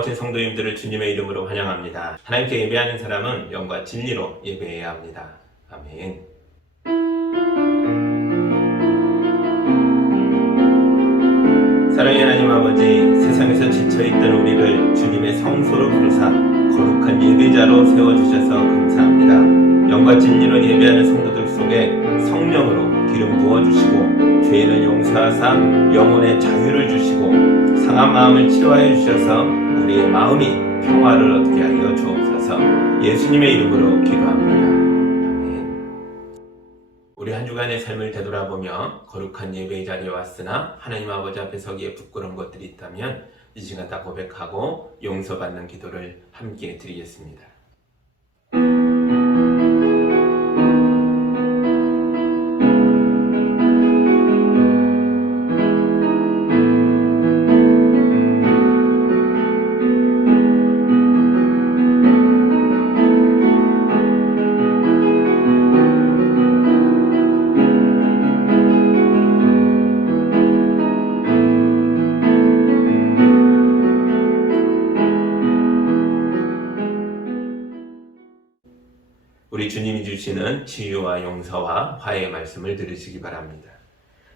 나오신 성도님들을 주님의 이름으로 환영합니다. 하나님께 예배하는 사람은 영과 진리로 예배해야 합니다. 아멘. 사랑의 하나님 아버지, 세상에서 지쳐있던 우리를 주님의 성소로 부르사 거룩한 예배자로 세워주셔서 감사합니다. 영과 진리로 예배하는 성도들 속에 성령으로 기름 부어주시고 죄는 용서하사 영혼의 자유를 주시고 상한 마음을 치료하여 주셔서 우리의 마음이 평화를 얻게 하여 주옵소서. 예수님의 이름으로 기도합니다. 아멘. 우리 한 주간의 삶을 되돌아보며 거룩한 예배의 자리에 왔으나 하나님 아버지 앞에 서기에 부끄러운 것들이 있다면 이 시간 다 고백하고 용서받는 기도를 함께 드리겠습니다. 우리 주님이 주시는 치유와 용서와 화해의 말씀을 들으시기 바랍니다.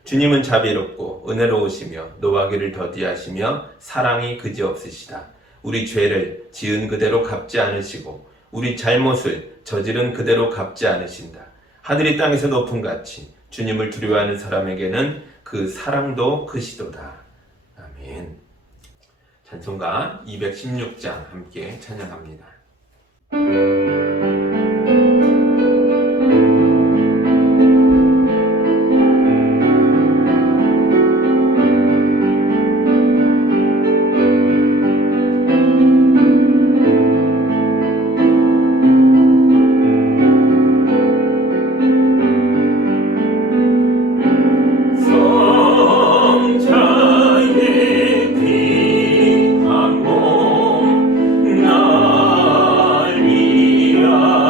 주님은 자비롭고 은혜로우시며 노하기를 더디하시며 사랑이 그지없으시다. 우리 죄를 지은 그대로 갚지 않으시고 우리 잘못을 저지른 그대로 갚지 않으신다. 하늘이 땅에서 높은 같이 주님을 두려워하는 사람에게는 그 사랑도 크시도다. 아멘. 찬송가 216장 함께 찬양합니다. 날 위하여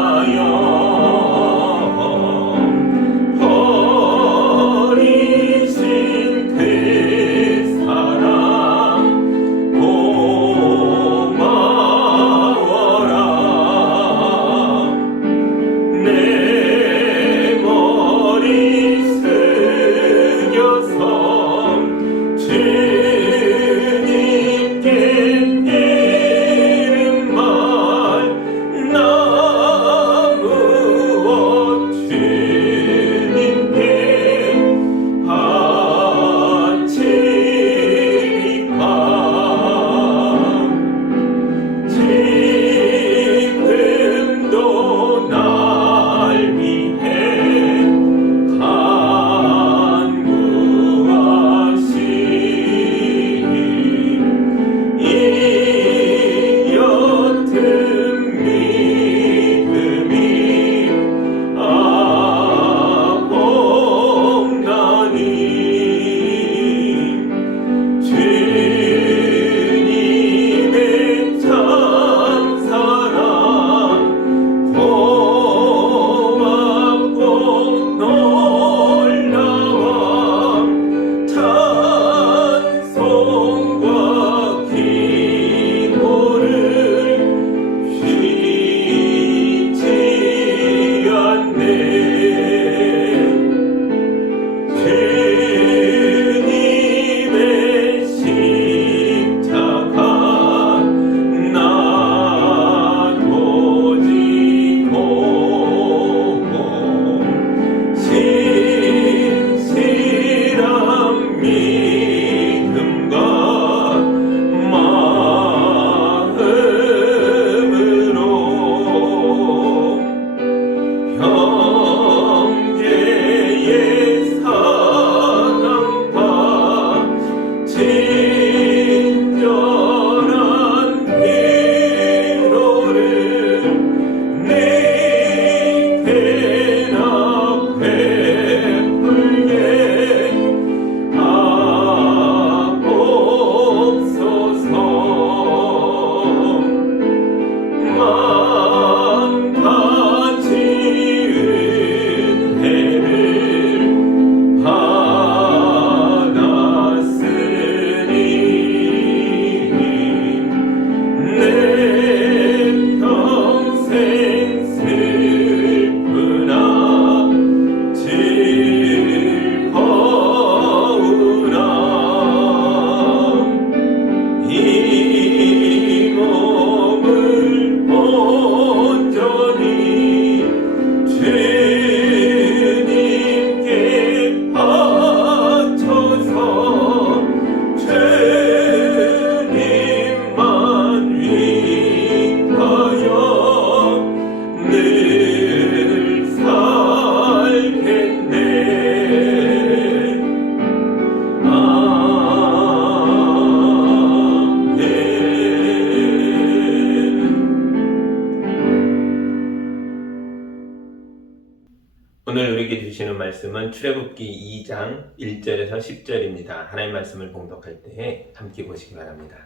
오늘 우리에게 주시는 말씀은 출애굽기 2장 1절에서 10절입니다. 하나님 말씀을 봉독할 때에 함께 보시기 바랍니다.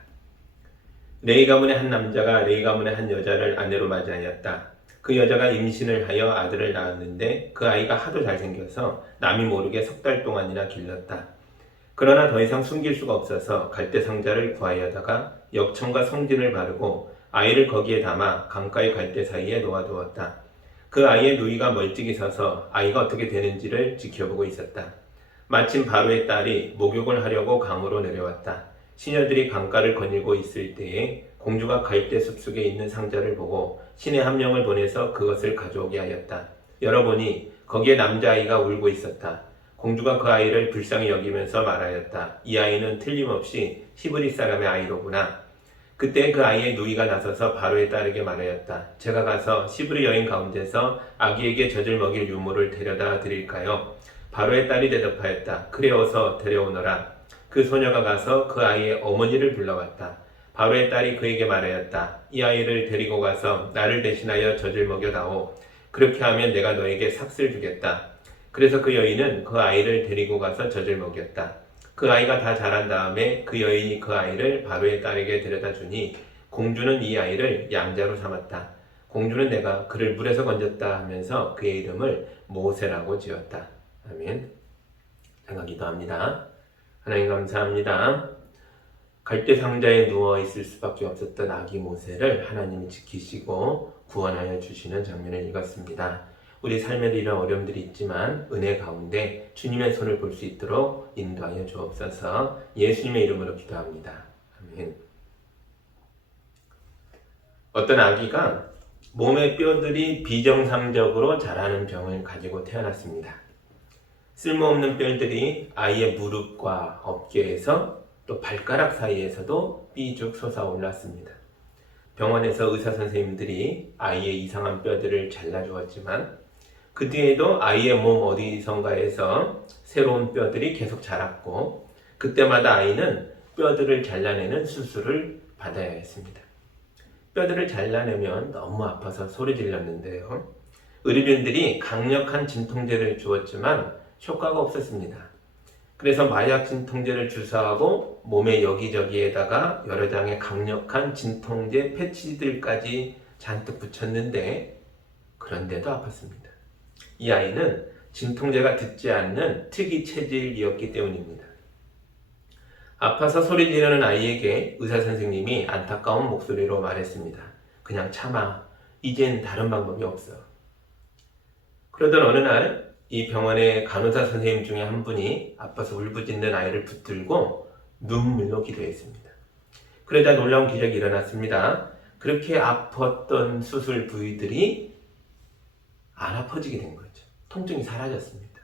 레위 가문의 한 남자가 레위 가문의 한 여자를 아내로 맞이하였다. 그 여자가 임신을 하여 아들을 낳았는데 그 아이가 하도 잘생겨서 남이 모르게 3달 동안이나 길렀다. 그러나 더 이상 숨길 수가 없어서 갈대 상자를 구하여다가 역청과 성진을 바르고 아이를 거기에 담아 강가의 갈대 사이에 놓아두었다. 그 아이의 누이가 멀찍이 서서 아이가 어떻게 되는지를 지켜보고 있었다. 마침 바로의 딸이 목욕을 하려고 강으로 내려왔다. 시녀들이 강가를 거닐고 있을 때에 공주가 갈대 숲속에 있는 상자를 보고 신의 한 명을 보내서 그것을 가져오게 하였다. 열어보니 거기에 남자아이가 울고 있었다. 공주가 그 아이를 불쌍히 여기면서 말하였다. 이 아이는 틀림없이 히브리 사람의 아이로구나. 그때 그 아이의 누이가 나서서 바로의 딸에게 말하였다. 제가 가서 시브리 여인 가운데서 아기에게 젖을 먹일 유모를 데려다 드릴까요? 바로의 딸이 대답하였다. 그래 어서 데려오너라. 그 소녀가 가서 그 아이의 어머니를 불러왔다. 바로의 딸이 그에게 말하였다. 이 아이를 데리고 가서 나를 대신하여 젖을 먹여다오. 그렇게 하면 내가 너에게 삭슬 주겠다. 그래서 그 여인은 그 아이를 데리고 가서 젖을 먹였다. 그 아이가 다 자란 다음에 그 여인이 그 아이를 바로의 딸에게 데려다 주니 공주는 이 아이를 양자로 삼았다. 공주는 내가 그를 물에서 건졌다 하면서 그의 이름을 모세라고 지었다. 아멘. 제가 기도합니다. 하나님 감사합니다. 갈대 상자에 누워 있을 수밖에 없었던 아기 모세를 하나님이 지키시고 구원하여 주시는 장면을 읽었습니다. 우리 삶에도 이런 어려움들이 있지만 은혜 가운데 주님의 손을 볼 수 있도록 인도하여 주옵소서. 예수님의 이름으로 기도합니다. 아멘. 어떤 아기가 몸의 뼈들이 비정상적으로 자라는 병을 가지고 태어났습니다. 쓸모없는 뼈들이 아이의 무릎과 어깨에서 또 발가락 사이에서도 삐죽 솟아올랐습니다. 병원에서 의사 선생님들이 아이의 이상한 뼈들을 잘라주었지만 그 뒤에도 아이의 몸 어디선가에서 새로운 뼈들이 계속 자랐고 그때마다 아이는 뼈들을 잘라내는 수술을 받아야 했습니다. 뼈들을 잘라내면 너무 아파서 소리 질렀는데요. 의료진들이 강력한 진통제를 주었지만 효과가 없었습니다. 그래서 마약 진통제를 주사하고 몸의 여기저기에다가 여러 장의 강력한 진통제 패치들까지 잔뜩 붙였는데 그런데도 아팠습니다. 이 아이는 진통제가 듣지 않는 특이 체질이었기 때문입니다. 아파서 소리 지르는 아이에게 의사 선생님이 안타까운 목소리로 말했습니다. 그냥 참아. 이젠 다른 방법이 없어. 그러던 어느 날 이 병원의 간호사 선생님 중에 한 분이 아파서 울부짖는 아이를 붙들고 눈물로 기도했습니다. 그러자 놀라운 기적이 일어났습니다. 그렇게 아팠던 수술 부위들이 안 아파지게 된 거죠. 통증이 사라졌습니다.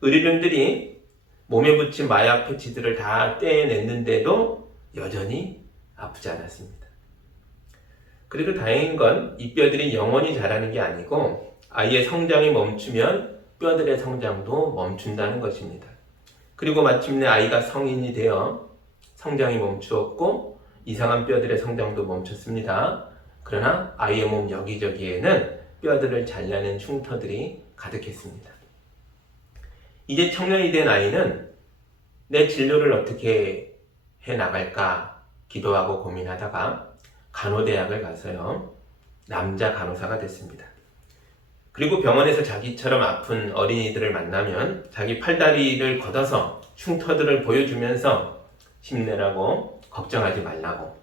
의료진들이 몸에 붙인 마약 패치들을 다 떼냈는데도 여전히 아프지 않았습니다. 그래도 다행인 건 이 뼈들이 영원히 자라는 게 아니고 아이의 성장이 멈추면 뼈들의 성장도 멈춘다는 것입니다. 그리고 마침내 아이가 성인이 되어 성장이 멈추었고 이상한 뼈들의 성장도 멈췄습니다. 그러나 아이의 몸 여기저기에는 뼈들을 잘라낸 흉터들이 가득했습니다. 이제 청년이 된 아이는 내 진료를 어떻게 해나갈까 기도하고 고민하다가 간호대학을 가서요. 남자 간호사가 됐습니다. 그리고 병원에서 자기처럼 아픈 어린이들을 만나면 자기 팔다리를 걷어서 흉터들을 보여주면서 힘내라고 걱정하지 말라고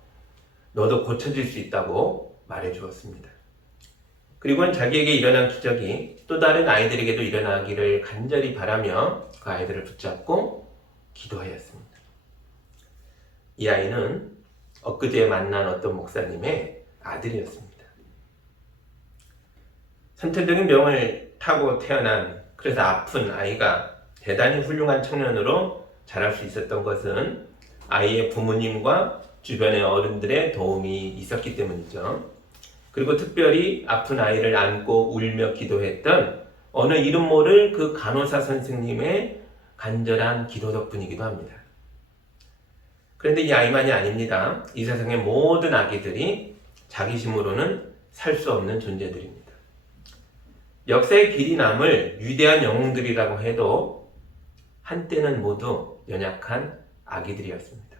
너도 고쳐질 수 있다고 말해주었습니다. 그리고는 자기에게 일어난 기적이 또 다른 아이들에게도 일어나기를 간절히 바라며 그 아이들을 붙잡고 기도하였습니다. 이 아이는 엊그제 만난 어떤 목사님의 아들이었습니다. 선천적인 병을 타고 태어난 그래서 아픈 아이가 대단히 훌륭한 청년으로 자랄 수 있었던 것은 아이의 부모님과 주변의 어른들의 도움이 있었기 때문이죠. 그리고 특별히 아픈 아이를 안고 울며 기도했던 어느 이름 모를 그 간호사 선생님의 간절한 기도 덕분이기도 합니다. 그런데 이 아이만이 아닙니다. 이 세상의 모든 아기들이 자기 힘으로는 살 수 없는 존재들입니다. 역사의 길이 남을 위대한 영웅들이라고 해도 한때는 모두 연약한 아기들이었습니다.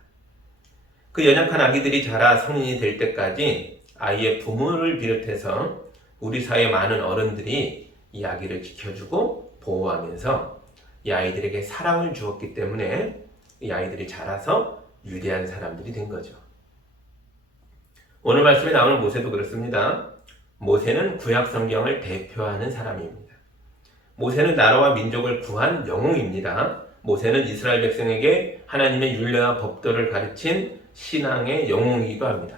그 연약한 아기들이 자라 성인이 될 때까지 아이의 부모를 비롯해서 우리 사회 많은 어른들이 이 아기를 지켜주고 보호하면서 이 아이들에게 사랑을 주었기 때문에 이 아이들이 자라서 위대한 사람들이 된 거죠. 오늘 말씀에 나오는 모세도 그렇습니다. 모세는 구약 성경을 대표하는 사람입니다. 모세는 나라와 민족을 구한 영웅입니다. 모세는 이스라엘 백성에게 하나님의 율례와 법도를 가르친 신앙의 영웅이기도 합니다.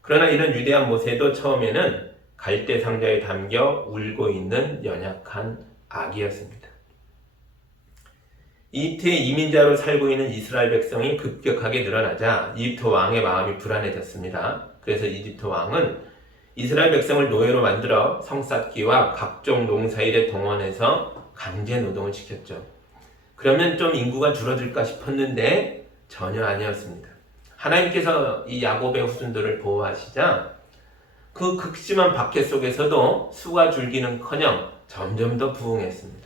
그러나 이런 위대한 모세도 처음에는 갈대 상자에 담겨 울고 있는 연약한 아기였습니다. 이집트에 이민자로 살고 있는 이스라엘 백성이 급격하게 늘어나자 이집트 왕의 마음이 불안해졌습니다. 그래서 이집트 왕은 이스라엘 백성을 노예로 만들어 성쌓기와 각종 농사일에 동원해서 강제 노동을 시켰죠. 그러면 좀 인구가 줄어들까 싶었는데 전혀 아니었습니다. 하나님께서 이 야곱의 후손들을 보호하시자 그 극심한 박해 속에서도 수가 줄기는커녕 점점 더 부흥했습니다.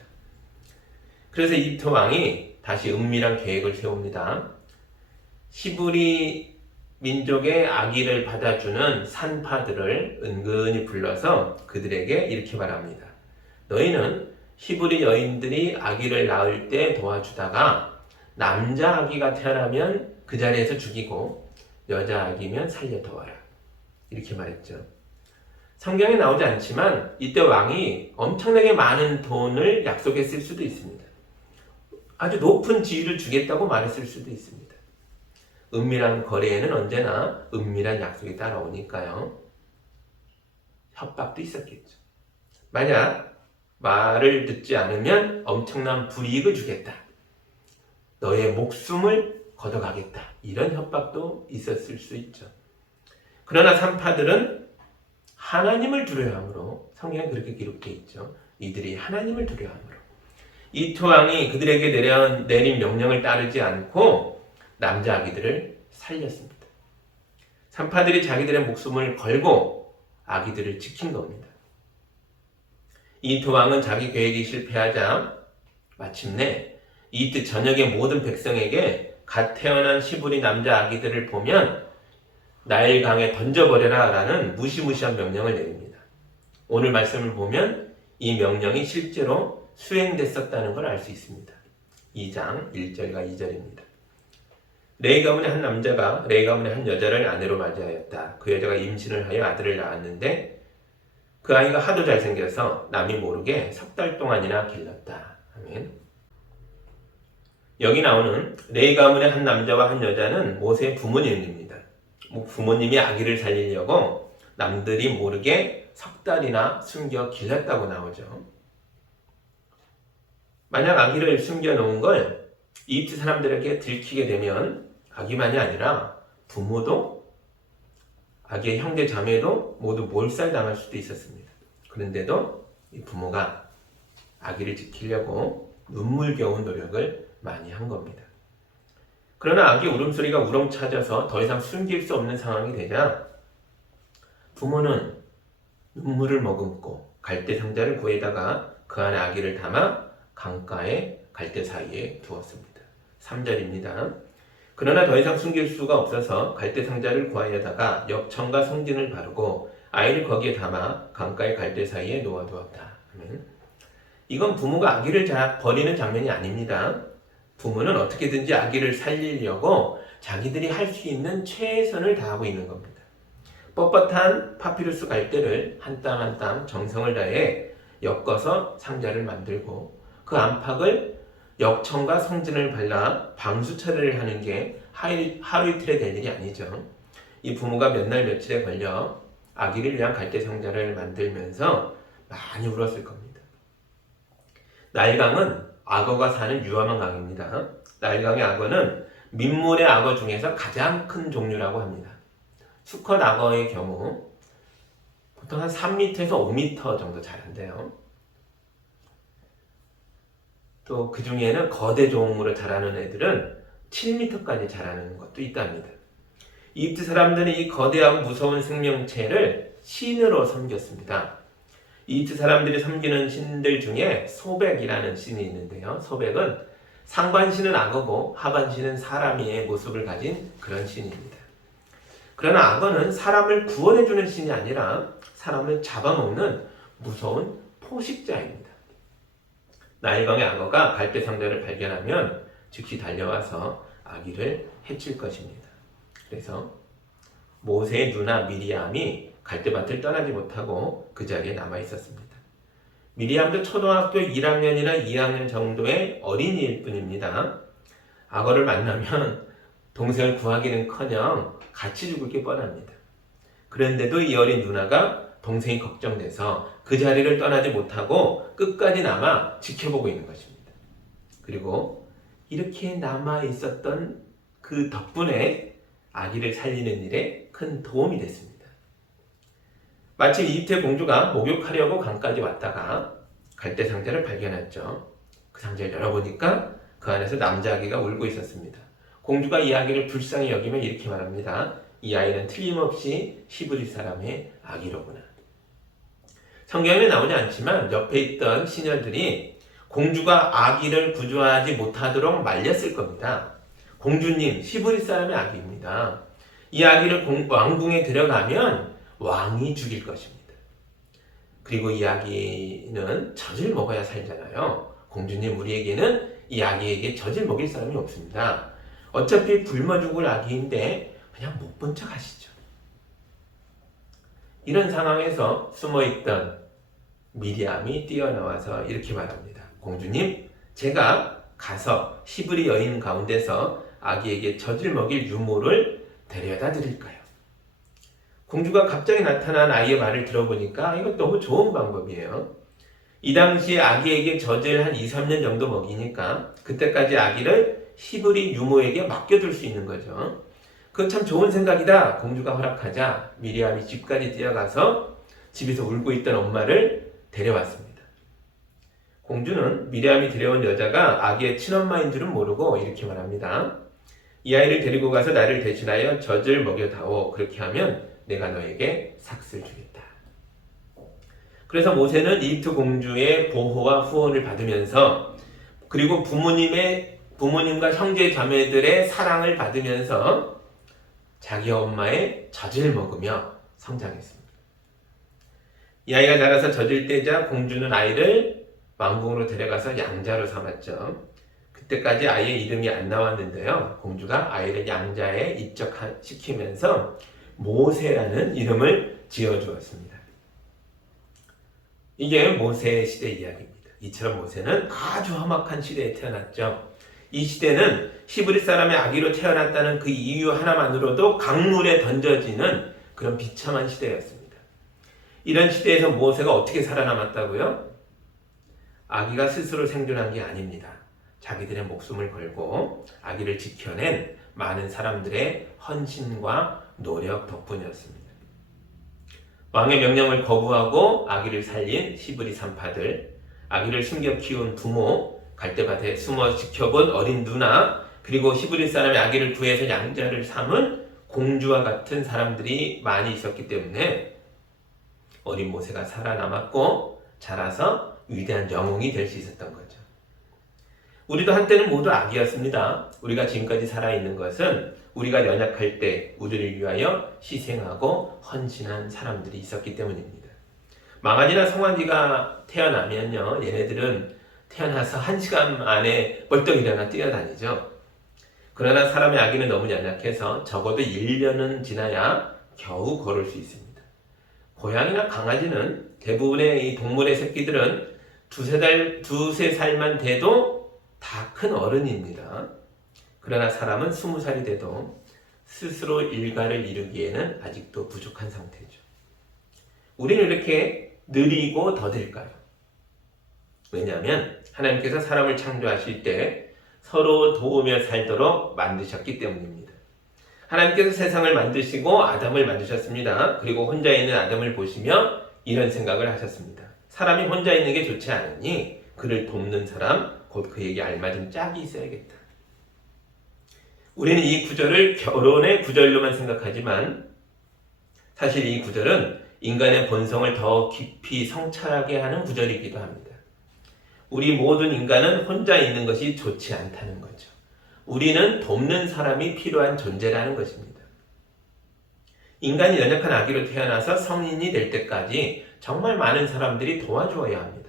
그래서 이집트 왕이 다시 은밀한 계획을 세웁니다. 히브리 민족의 아기를 받아주는 산파들을 은근히 불러서 그들에게 이렇게 말합니다. 너희는 히브리 여인들이 아기를 낳을 때 도와주다가 남자 아기가 태어나면 그 자리에서 죽이고 여자 아기면 살려두어라. 이렇게 말했죠. 성경에 나오지 않지만 이때 왕이 엄청나게 많은 돈을 약속했을 수도 있습니다. 아주 높은 지위를 주겠다고 말했을 수도 있습니다. 은밀한 거래에는 언제나 은밀한 약속이 따라오니까요. 협박도 있었겠죠. 만약 말을 듣지 않으면 엄청난 불이익을 주겠다. 너의 목숨을 걷어가겠다. 이런 협박도 있었을 수 있죠. 그러나 산파들은 하나님을 두려워함으로, 성경에 그렇게 기록되어 있죠. 이들이 하나님을 두려워함으로 이집트 왕이 그들에게 내린 명령을 따르지 않고 남자 아기들을 살렸습니다. 산파들이 자기들의 목숨을 걸고 아기들을 지킨 겁니다. 이집트 왕은 자기 계획이 실패하자 마침내 이집트 전역의 모든 백성에게 갓 태어난 히브리 남자 아기들을 보면 나일강에 던져버려라 라는 무시무시한 명령을 내립니다. 오늘 말씀을 보면 이 명령이 실제로 수행됐었다는 걸 알 수 있습니다. 2장 1절과 2절입니다. 레위 가문의 한 남자가 레위 가문의 한 여자를 아내로 맞이하였다. 그 여자가 임신을 하여 아들을 낳았는데 그 아이가 하도 잘생겨서 남이 모르게 3달 동안이나 길렀다. 아멘. 여기 나오는 레위 가문의 한 남자와 한 여자는 모세의 부모님입니다. 부모님이 아기를 살리려고 남들이 모르게 3달이나 숨겨 길렀다고 나오죠. 만약 아기를 숨겨놓은 걸 이집트 사람들에게 들키게 되면 아기만이 아니라 부모도 아기의 형제 자매도 모두 몰살당할 수도 있었습니다. 그런데도 이 부모가 아기를 지키려고 눈물겨운 노력을 많이 한 겁니다. 그러나 아기 울음소리가 우렁차져서 더 이상 숨길 수 없는 상황이 되자 부모는 눈물을 머금고 갈대 상자를 구해다가 그 안에 아기를 담아 강가에 갈대 사이에 두었습니다. 3절입니다. 그러나 더 이상 숨길 수가 없어서 갈대 상자를 구하여다가 엽청과 송진을 바르고 아이를 거기에 담아 강가의 갈대 사이에 놓아두었다. 이건 부모가 아기를 버리는 장면이 아닙니다. 부모는 어떻게든지 아기를 살리려고 자기들이 할 수 있는 최선을 다하고 있는 겁니다. 뻣뻣한 파피루스 갈대를 한 땀 한 땀 정성을 다해 엮어서 상자를 만들고 그 안팎을 엽청과 송진을 발라 방수 처리를 하는 게 하루 이틀에 될 일이 아니죠. 이 부모가 몇 날 며칠에 걸려 아기를 위한 갈대 상자를 만들면서 많이 울었을 겁니다. 나일강은 악어가 사는 유황한 강입니다. 나일강의 악어는 민물의 악어 중에서 가장 큰 종류라고 합니다. 수컷 악어의 경우 보통 한 3m에서 5m 정도 자란대요. 또 그 중에는 거대 종으로 자라는 애들은 7m까지 자라는 것도 있답니다. 이집트 사람들은 이 거대하고 무서운 생명체를 신으로 섬겼습니다. 이집트 사람들이 섬기는 신들 중에 소백이라는 신이 있는데요. 소백은 상반신은 악어고 하반신은 사람의 모습을 가진 그런 신입니다. 그러나 악어는 사람을 구원해주는 신이 아니라 사람을 잡아먹는 무서운 포식자입니다. 나일강의 악어가 갈대상자를 발견하면 즉시 달려와서 아기를 해칠 것입니다. 그래서 모세의 누나 미리암이 갈대밭을 떠나지 못하고 그 자리에 남아 있었습니다. 미리암도 초등학교 1학년이나 2학년 정도의 어린이일 뿐입니다. 악어를 만나면 동생을 구하기는커녕 같이 죽을 게 뻔합니다. 그런데도 이 어린 누나가 동생이 걱정돼서 그 자리를 떠나지 못하고 끝까지 남아 지켜보고 있는 것입니다. 그리고 이렇게 남아 있었던 그 덕분에 아기를 살리는 일에 큰 도움이 됐습니다. 마침 이집트의 공주가 목욕하려고 강까지 왔다가 갈대 상자를 발견했죠. 그 상자를 열어보니까 그 안에서 남자 아기가 울고 있었습니다. 공주가 이 아기를 불쌍히 여기며 이렇게 말합니다. 이 아이는 틀림없이 히브리 사람의 아기로구나. 성경에 나오지 않지만 옆에 있던 시녀들이 공주가 아기를 구조하지 못하도록 말렸을 겁니다. 공주님, 히브리 사람의 아기입니다. 이 아기를 왕궁에 들어가면 왕이 죽일 것입니다. 그리고 이 아기는 젖을 먹어야 살잖아요. 공주님, 우리에게는 이 아기에게 젖을 먹일 사람이 없습니다. 어차피 굶어 죽을 아기인데 그냥 못 본 척 하시죠. 이런 상황에서 숨어있던 미리암이 뛰어나와서 이렇게 말합니다. 공주님, 제가 가서 히브리 여인 가운데서 아기에게 젖을 먹일 유모를 데려다 드릴까요? 공주가 갑자기 나타난 아이의 말을 들어보니까 이거 너무 좋은 방법이에요. 이 당시에 아기에게 젖을 한 2, 3년 정도 먹이니까 그때까지 아기를 히브리 유모에게 맡겨둘 수 있는 거죠. 그건 참 좋은 생각이다. 공주가 허락하자 미리암이 집까지 뛰어가서 집에서 울고 있던 엄마를 데려왔습니다. 공주는 미리암이 데려온 여자가 아기의 친엄마인 줄은 모르고 이렇게 말합니다. 이 아이를 데리고 가서 나를 대신하여 젖을 먹여다오. 그렇게 하면 내가 너에게 삭슬 주겠다. 그래서 모세는 이집트 공주의 보호와 후원을 받으면서 그리고 부모님과 형제 자매들의 사랑을 받으면서 자기 엄마의 젖을 먹으며 성장했습니다. 이 아이가 자라서 젖을 떼자 공주는 아이를 왕궁으로 데려가서 양자로 삼았죠. 그때까지 아이의 이름이 안 나왔는데요. 공주가 아이를 양자에 입적시키면서 모세라는 이름을 지어주었습니다. 이게 모세 시대 이야기입니다. 이처럼 모세는 아주 험악한 시대에 태어났죠. 이 시대는 히브리 사람의 아기로 태어났다는 그 이유 하나만으로도 강물에 던져지는 그런 비참한 시대였습니다. 이런 시대에서 모세가 어떻게 살아남았다고요? 아기가 스스로 생존한 게 아닙니다. 자기들의 목숨을 걸고 아기를 지켜낸 많은 사람들의 헌신과 노력 덕분이었습니다. 왕의 명령을 거부하고 아기를 살린 히브리 산파들, 아기를 숨겨 키운 부모, 갈대밭에 숨어 지켜본 어린 누나, 그리고 히브리 사람의 아기를 구해서 양자를 삼은 공주와 같은 사람들이 많이 있었기 때문에 어린 모세가 살아남았고 자라서 위대한 영웅이 될 수 있었던 거죠. 우리도 한때는 모두 아기였습니다. 우리가 지금까지 살아있는 것은 우리가 연약할 때 우리를 위하여 희생하고 헌신한 사람들이 있었기 때문입니다. 망아지나 성환이가 태어나면요, 얘네들은 태어나서 1시간 안에 벌떡 일어나 뛰어다니죠. 그러나 사람의 아기는 너무 연약해서 적어도 1년은 지나야 겨우 걸을 수 있습니다. 고양이나 강아지는 대부분의 이 동물의 새끼들은 두세 살만 돼도 다 큰 어른입니다. 그러나 사람은 20살이 돼도 스스로 일가를 이루기에는 아직도 부족한 상태죠. 우리는 이렇게 느리고 더딜까요? 왜냐하면 하나님께서 사람을 창조하실 때 서로 도우며 살도록 만드셨기 때문입니다. 하나님께서 세상을 만드시고 아담을 만드셨습니다. 그리고 혼자 있는 아담을 보시며 이런 생각을 하셨습니다. 사람이 혼자 있는 게 좋지 않으니 그를 돕는 사람, 곧 그에게 알맞은 짝이 있어야겠다. 우리는 이 구절을 결혼의 구절로만 생각하지만 사실 이 구절은 인간의 본성을 더 깊이 성찰하게 하는 구절이기도 합니다. 우리 모든 인간은 혼자 있는 것이 좋지 않다는 거죠. 우리는 돕는 사람이 필요한 존재라는 것입니다. 인간이 연약한 아기로 태어나서 성인이 될 때까지 정말 많은 사람들이 도와주어야 합니다.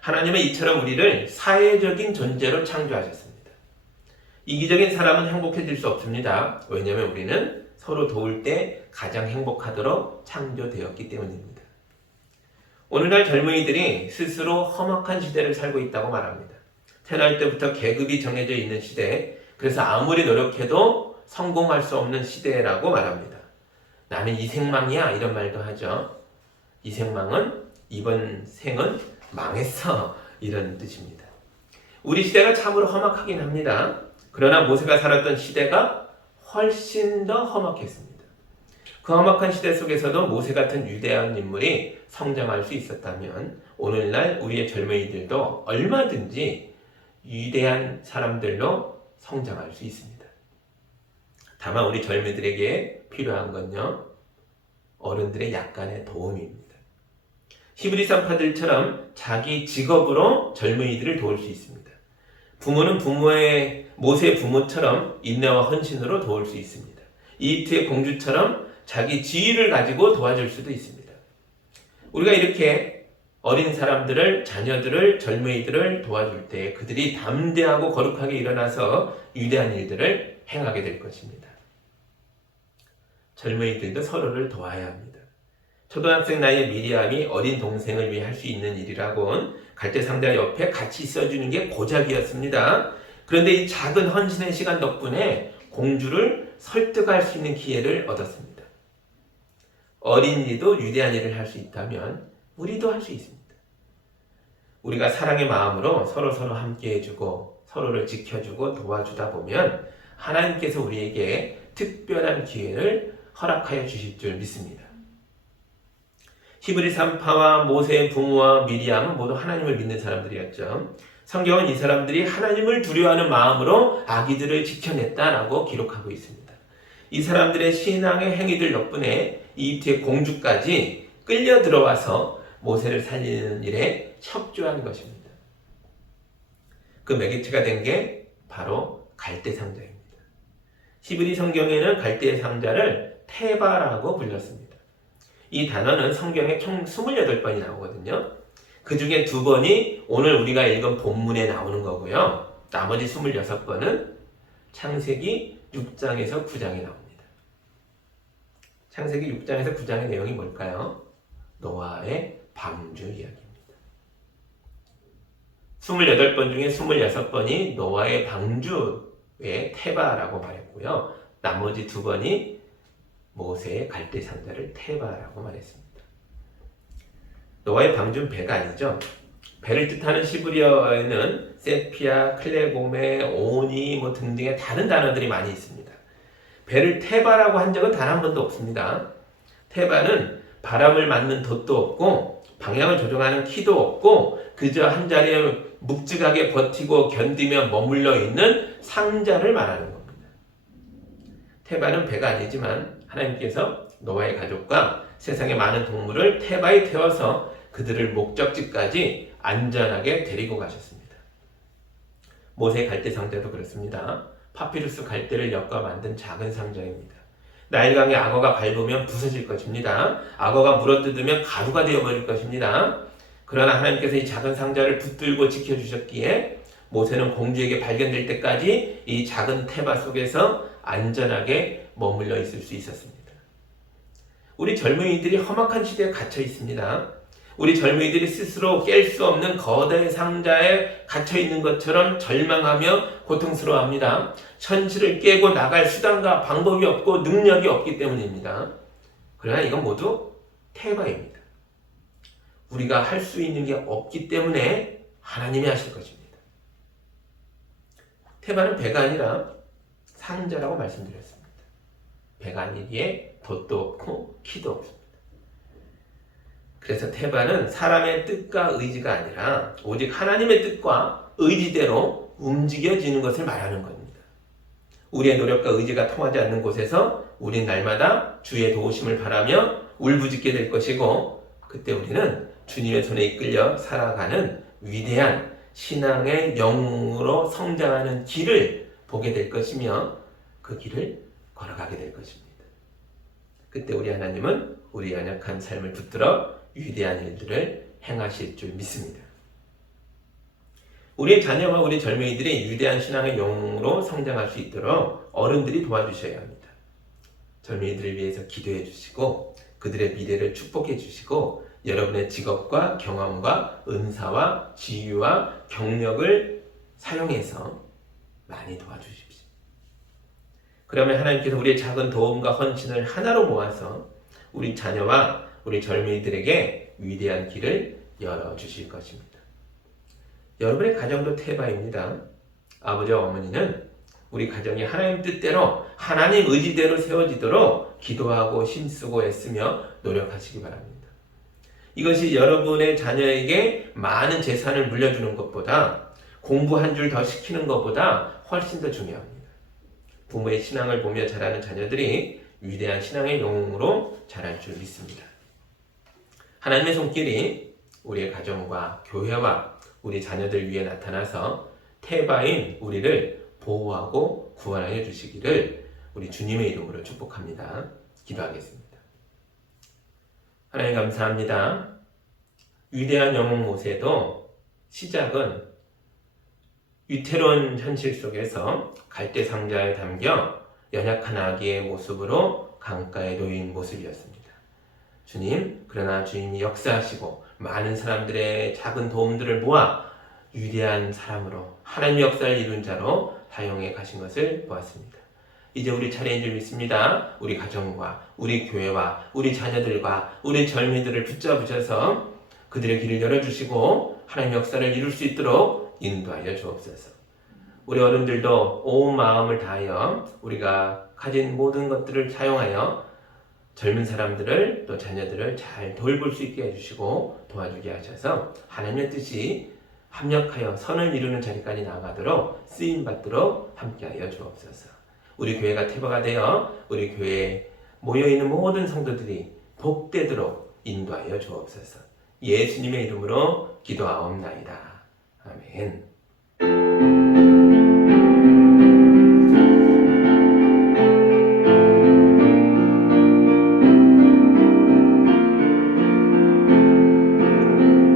하나님은 이처럼 우리를 사회적인 존재로 창조하셨습니다. 이기적인 사람은 행복해질 수 없습니다. 왜냐하면 우리는 서로 도울 때 가장 행복하도록 창조되었기 때문입니다. 오늘날 젊은이들이 스스로 험악한 시대를 살고 있다고 말합니다. 태어날 때부터 계급이 정해져 있는 시대, 그래서 아무리 노력해도 성공할 수 없는 시대라고 말합니다. 나는 이생망이야, 이런 말도 하죠. 이생망은 이번 생은 망했어, 이런 뜻입니다. 우리 시대가 참으로 험악하긴 합니다. 그러나 모세가 살았던 시대가 훨씬 더 험악했습니다. 그 험악한 시대 속에서도 모세 같은 위대한 인물이 성장할 수 있었다면 오늘날 우리의 젊은이들도 얼마든지 위대한 사람들로 성장할 수 있습니다. 다만 우리 젊은이들에게 필요한 건요, 어른들의 약간의 도움입니다. 히브리 산파들처럼 자기 직업으로 젊은이들을 도울 수 있습니다. 부모는 모세의 부모처럼 인내와 헌신으로 도울 수 있습니다. 이집트의 공주처럼 자기 지위를 가지고 도와줄 수도 있습니다. 우리가 이렇게 어린 사람들을, 자녀들을, 젊은이들을 도와줄 때 그들이 담대하고 거룩하게 일어나서 위대한 일들을 행하게 될 것입니다. 젊은이들도 서로를 도와야 합니다. 초등학생 나이의 미리암이 어린 동생을 위해 할 수 있는 일이라곤 갈대상자 옆에 같이 있어주는 게 고작이었습니다. 그런데 이 작은 헌신의 시간 덕분에 공주를 설득할 수 있는 기회를 얻었습니다. 어린이도 위대한 일을 할 수 있다면 우리도 할 수 있습니다. 우리가 사랑의 마음으로 서로 함께 해주고 서로를 지켜주고 도와주다 보면 하나님께서 우리에게 특별한 기회를 허락하여 주실 줄 믿습니다. 히브리 산파와 모세의 부모와 미리암은 모두 하나님을 믿는 사람들이었죠. 성경은 이 사람들이 하나님을 두려워하는 마음으로 아기들을 지켜냈다라고 기록하고 있습니다. 이 사람들의 신앙의 행위들 덕분에 이집트의 공주까지 끌려 들어와서 모세를 살리는 일에 협조한 것입니다. 그 매개체가 된 게 바로 갈대상자입니다. 히브리 성경에는 갈대상자를 테바라고 불렀습니다. 이 단어는 성경에 총 28번이 나오거든요. 그 중에 2번이 오늘 우리가 읽은 본문에 나오는 거고요. 나머지 26번은 창세기 6장에서 9장에 나옵니다. 창세기 6장에서 9장의 내용이 뭘까요? 노아의 방주 이야기입니다. 28번 중에 26번이 노아의 방주의 테바라고 말했고요. 나머지 2번이 모세의 갈대상자를 테바라고 말했습니다. 노아의 방주는 배가 아니죠. 배를 뜻하는 시브리어에는 세피아, 클레고메, 오니 등등의 다른 단어들이 많이 있습니다. 배를 테바라고 한 적은 단 한 번도 없습니다. 테바는 바람을 맞는 돛도 없고 방향을 조정하는 키도 없고 그저 한 자리에 묵직하게 버티고 견디며 머물러 있는 상자를 말하는 겁니다. 테바는 배가 아니지만 하나님께서 노아의 가족과 세상의 많은 동물을 테바에 태워서 그들을 목적지까지 안전하게 데리고 가셨습니다. 모세의 갈대상자도 그렇습니다. 파피루스 갈대를 엮어 만든 작은 상자입니다. 나일강에 악어가 밟으면 부서질 것입니다. 악어가 물어뜯으면 가루가 되어버릴 것입니다. 그러나 하나님께서 이 작은 상자를 붙들고 지켜주셨기에 모세는 공주에게 발견될 때까지 이 작은 테바 속에서 안전하게 머물러 있을 수 있었습니다. 우리 젊은이들이 험악한 시대에 갇혀 있습니다. 우리 젊은이들이 스스로 깰 수 없는 거대 상자에 갇혀 있는 것처럼 절망하며 고통스러워합니다. 현실을 깨고 나갈 수단과 방법이 없고 능력이 없기 때문입니다. 그러나 이건 모두 테바입니다. 우리가 할 수 있는 게 없기 때문에 하나님이 하실 것입니다. 테바는 배가 아니라 상자라고 말씀드렸습니다. 배가 아니기에 돛도 없고 키도 없습니다. 그래서 테바는 사람의 뜻과 의지가 아니라 오직 하나님의 뜻과 의지대로 움직여지는 것을 말하는 겁니다. 우리의 노력과 의지가 통하지 않는 곳에서 우린 날마다 주의 도우심을 바라며 울부짖게 될 것이고, 그때 우리는 주님의 손에 이끌려 살아가는 위대한 신앙의 영웅으로 성장하는 길을 보게 될 것이며, 그 길을 걸어가게 될 것입니다. 그때 우리 하나님은 우리 연약한 삶을 붙들어 위대한 일들을 행하실 줄 믿습니다. 우리의 자녀와 우리 젊은이들이 위대한 신앙의 영웅으로 성장할 수 있도록 어른들이 도와주셔야 합니다. 젊은이들을 위해서 기도해 주시고, 그들의 미래를 축복해 주시고, 여러분의 직업과 경험과 은사와 지위와 경력을 사용해서 많이 도와주십시오. 그러면 하나님께서 우리의 작은 도움과 헌신을 하나로 모아서 우리 자녀와 우리 젊은이들에게 위대한 길을 열어주실 것입니다. 여러분의 가정도 태바입니다. 아버지와 어머니는 우리 가정이 하나님 뜻대로, 하나님 의지대로 세워지도록 기도하고 힘쓰고 애쓰며 노력하시기 바랍니다. 이것이 여러분의 자녀에게 많은 재산을 물려주는 것보다, 공부 한 줄 더 시키는 것보다 훨씬 더 중요합니다. 부모의 신앙을 보며 자라는 자녀들이 위대한 신앙의 영웅으로 자랄 줄 믿습니다. 하나님의 손길이 우리의 가정과 교회와 우리 자녀들 위해 나타나서 태바인 우리를 보호하고 구원하여 주시기를 우리 주님의 이름으로 축복합니다. 기도하겠습니다. 하나님 감사합니다. 위대한 영웅 모세도 시작은 위태로운 현실 속에서 갈대 상자에 담겨 연약한 아기의 모습으로 강가에 놓인 모습이었습니다. 주님, 그러나 주님이 역사하시고 많은 사람들의 작은 도움들을 모아 위대한 사람으로 하나님의 역사를 이룬 자로 사용해 가신 것을 보았습니다. 이제 우리 차례인 줄 믿습니다. 우리 가정과 우리 교회와 우리 자녀들과 우리 젊은이들을 붙잡으셔서 그들의 길을 열어주시고 하나님의 역사를 이룰 수 있도록 인도하여 주옵소서. 우리 어른들도 온 마음을 다하여 우리가 가진 모든 것들을 사용하여 젊은 사람들을 또 자녀들을 잘 돌볼 수 있게 해주시고 도와주게 하셔서 하나님의 뜻이 합력하여 선을 이루는 자리까지 나아가도록 쓰임받도록 함께하여 주옵소서. 우리 교회가 태바가 되어 우리 교회에 모여있는 모든 성도들이 복되도록 인도하여 주옵소서. 예수님의 이름으로 기도하옵나이다. 아멘.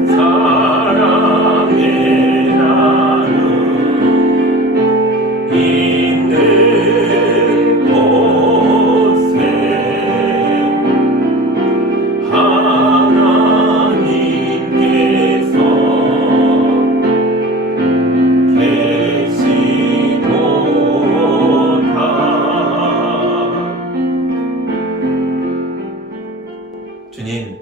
사랑의 나는 있는 곳에 하나님께서 주님,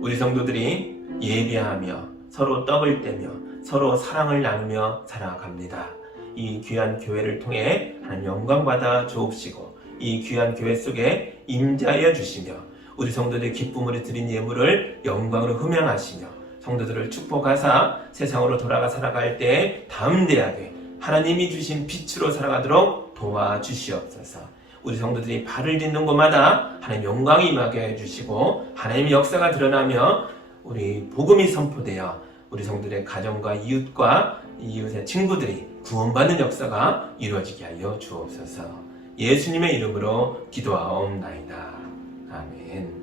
우리 성도들이 예배하며 서로 떡을 떼며 서로 사랑을 나누며 살아갑니다. 이 귀한 교회를 통해 하나님 영광 받아 주옵시고 이 귀한 교회 속에 임재하여 주시며 우리 성도들의 기쁨으로 드린 예물을 영광으로 흠양하시며 성도들을 축복하사 세상으로 돌아가 살아갈 때 담대하게 하나님이 주신 빛으로 살아가도록 도와주시옵소서. 우리 성도들이 발을 딛는 곳마다 하나님 영광이 임하게 해주시고 하나님의 역사가 드러나며 우리 복음이 선포되어 우리 성도들의 가정과 이웃의 친구들이 구원받는 역사가 이루어지게 하여 주옵소서. 예수님의 이름으로 기도하옵나이다. 아멘.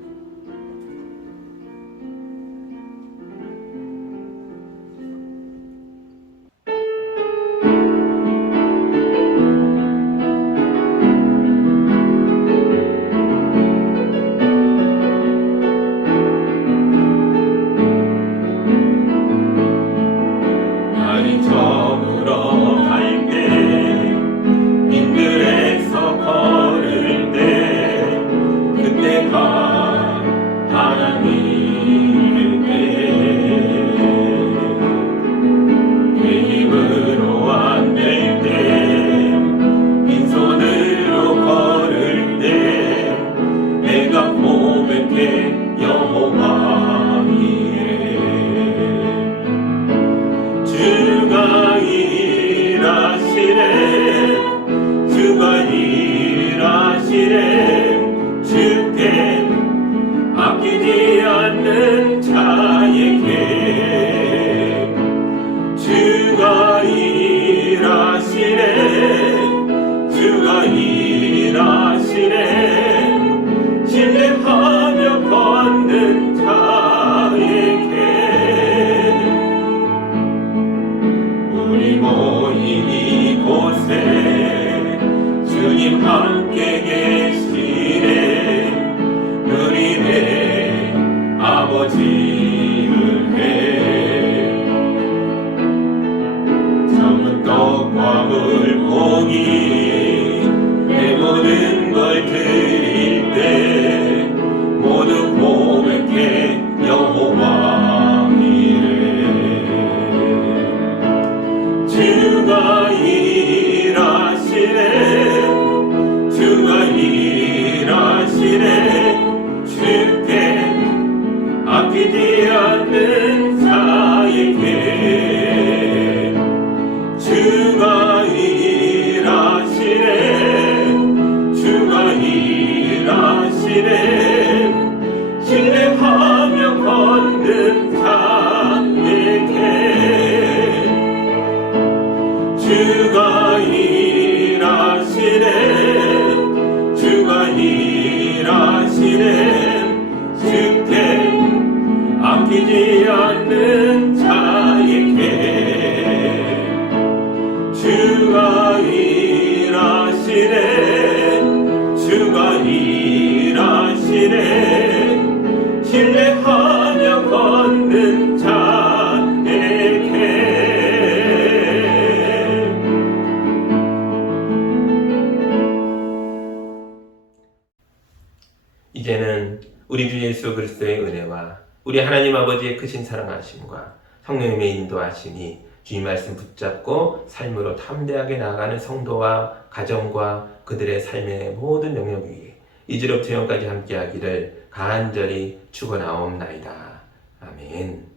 주께 일하시네 주가 일하시네 신뢰하며 걷는 자에게 우리 모인 이곳에 주님 함께 계시네 누리네 아버지 은혜 전문 떡과 물고기 내 모든 걸 드릴 때 모두 고백해 여호와 이래 주가 일하시네 주가 일하시네 주께 아끼지 않는 자에게 주가 일하시네 주가 일하시네 신뢰하며 걷는 자에게 주가 일하시네 주가 일하시네 주께 아끼지 않는 자에게 주가 일하시네 주가 일하시네 신뢰하며 걷는 자에게 이제는 우리 주 예수 그리스도의 은혜와 우리 하나님 아버지의 크신 사랑하심과 성령님의 인도하심이 주님 말씀 붙잡고 삶으로 담대하게 나아가는 성도와 가정과 그들의 삶의 모든 영역 위에 이제로부터 영까지 함께하기를 간절히 축원하옵나이다. 아멘.